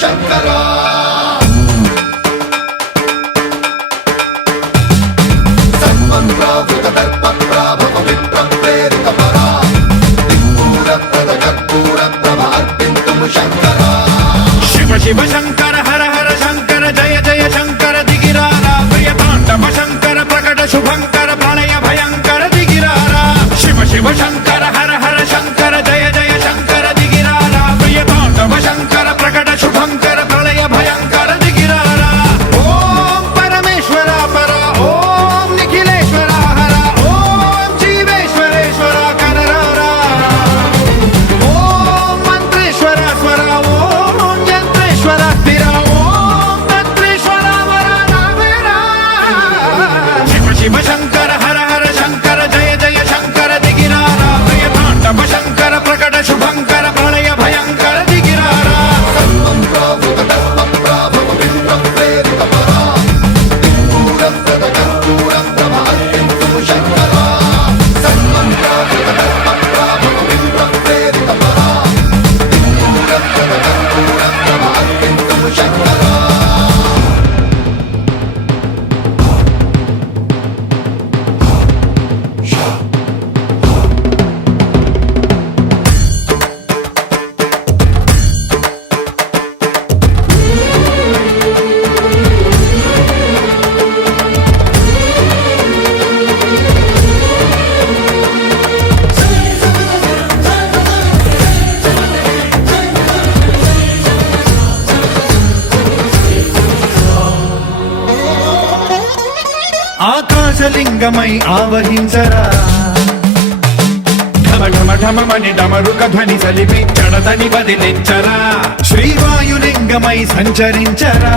శంకరా సన్మన్రావృత దర్ప ప్రాభవ విప్రం ప్రేరిత పరా దిక్పూర ప్రద కర్పూర ప్రభ అర్పింతుము శంకరా శివ శివ శంకర హర హర శంకర జయ జయ శంకర దిగిరారా ప్రియ తాండవ శంకర ప్రకట శుభంకర ప్రళయ భయంకర దిగిరారా శివ శివ శంకర హర హర శంకర జయ జయ శంకర దిగిరారా ప్రియ తాండవ శంకర ప్రకట శుభంకర ప్రళయ భయంకర దిగిరారా ఓం పరమేశ్వర పర ఓం నిఖిలేశ్వర హర ఓం జీవేశ్వరేశ్వర కరరారా ఓం మంత్రేశ్వర స్వర ఓం యంత్రేశ్వర స్థిర ఓం తంత్రేశ్వర వర నావేరా శివ శివ శంకర హర హర శంకర జయ జయ శంకర దిగిరారా ప్రియ తాండవ శంకర ప్రకట శుభంకర ప్రళయ భయంకర దిగిరారా సన్మన్రావృత దర్ప ప్రాభవ విప్రం ప్రేరిత పరా దిక్పూర ప్రద కర్పూర ప్రభ అర్పింతుము శంకరా సన్మన్రావృత దర్ప ప్రాభవ విప్రం ప్రేరిత పరా దిక్పూర ప్రద కర్పూర ప్రభ అర్పింతుము శంకరా ఆకాశలింగమై ఆవహించరా ఢమ ఢమ ఢమమని డమరుక ధ్వని సలిపి జడదని వదిలించరా శ్రీవాయులింగమై సంచరించరా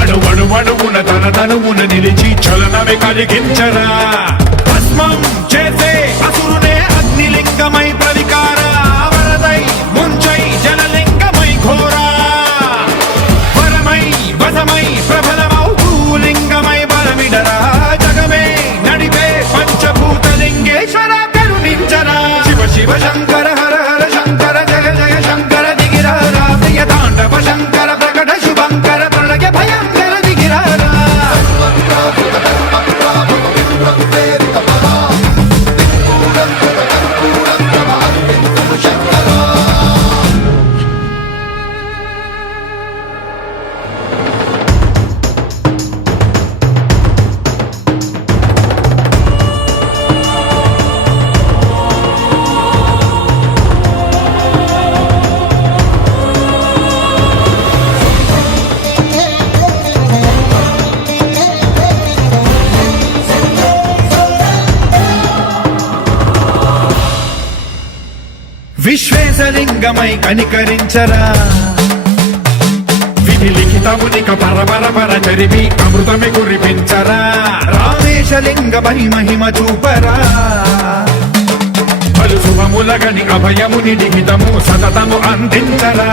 అణువణువున తన తనువున నిలిచి చలనమే కలిగించరా భస్మం చేసే అసురునే అగ్నిలింగమై ప్రవికార వరదై ముంచై జలలింగమై ఘోరా వరమై వసమై ప్రబలమౌ భూలింగమై బలమిడరా జగమే నడిపే పంచభూతలింగేశ్వర కరుణించరా శివ శివ శంకర హర హర శంకర జయ జయ శంకర దిగిరారా ప్రియ తాండవ శంకర ప్రకట శుభంకర ప్రళయ భయంకర దిగిరారా సన్మన్రావృత దర్ప ప్రాభవ విప్రం ప్రేరిత పరా దిక్పూర ప్రద కర్పూర ప్రభ అర్పింతుము శంకరా విశ్వేశలింగమై కనికరించరా విధి లిఖితమునిక పరపర చరివి అమృతమి కురిపించరా రామేశలింగమై మహిమ చూపరా పలు శుభములగని అభయముని లిఖితము సతతము అందించరా